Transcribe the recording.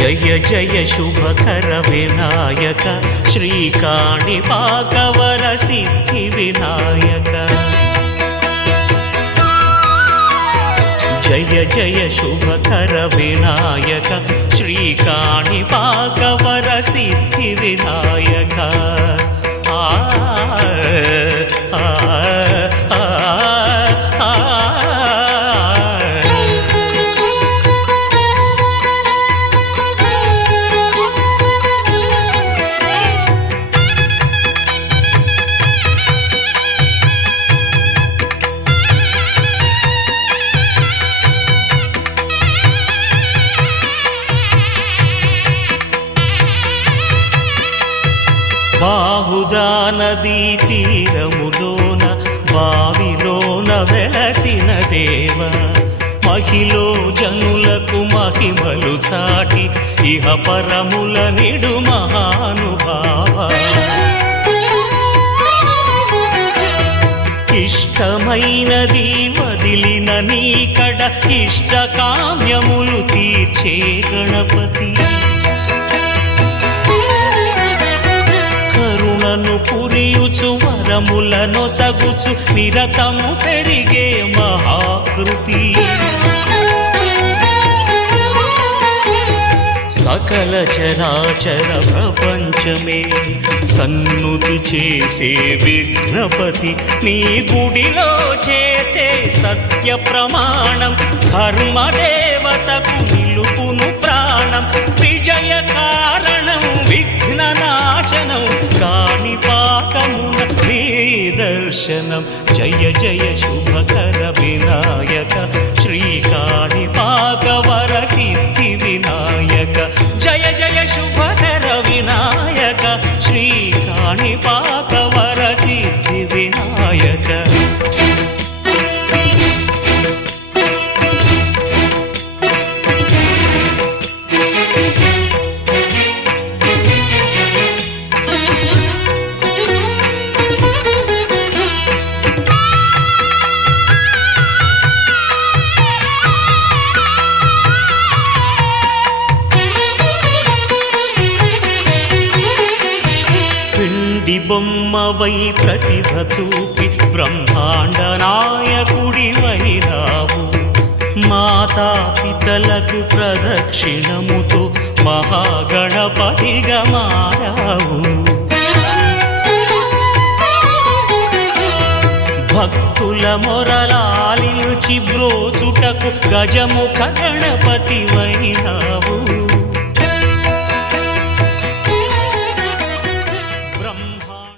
జయ జయ శుభకర వినాయక శ్రీకాణిపాకవర సిద్ధి వినాయక జయ జయ శుభకర వినాయక శ్రీకాణిపాకవర సిద్ధి వినాయక బాహుదా నదీ తీరములోన బావిలోన వెలసిన దేవ మహిలో జనులకు మహిమలు చాటి ఇహ పరముల నిడు మహానుభావ ఇష్టమైనది వదిలిన నీకడ ఇష్టకామ్యములు తీర్చే గణపతి కరుణను పురియుచు వరములను సగుచు నిరతము పెరిగే మహాకృతి సకల చరాచర ప్రపంచమే సన్నుతి చేసే విఘ్నపతి నీ గుడిలో చేసే సత్య ప్రమాణం ధర్మదేవతకు నిలుపును ప్రాణం విజయ కారణం విఘ్న నాశనం కాణిపాకమున నీ దర్శనం జయ జయ శుభకర వినాయక శ్రీకాణిపాకవర సిద్ధి వినాయక జయ జయ శుభకర వినాయక శ్రీకాణిపాకవర సిద్ధి వినాయక బొమ్మవై ప్రతిభ చూపి బ్రహ్మాండ నాయకుడివైరావు మాతాపితలకు ప్రదక్షిణముతో మహాగణపతిగా మారావు భక్తుల మొరలాలించి బ్రోచుటకు గజముఖ గణపతివైనావు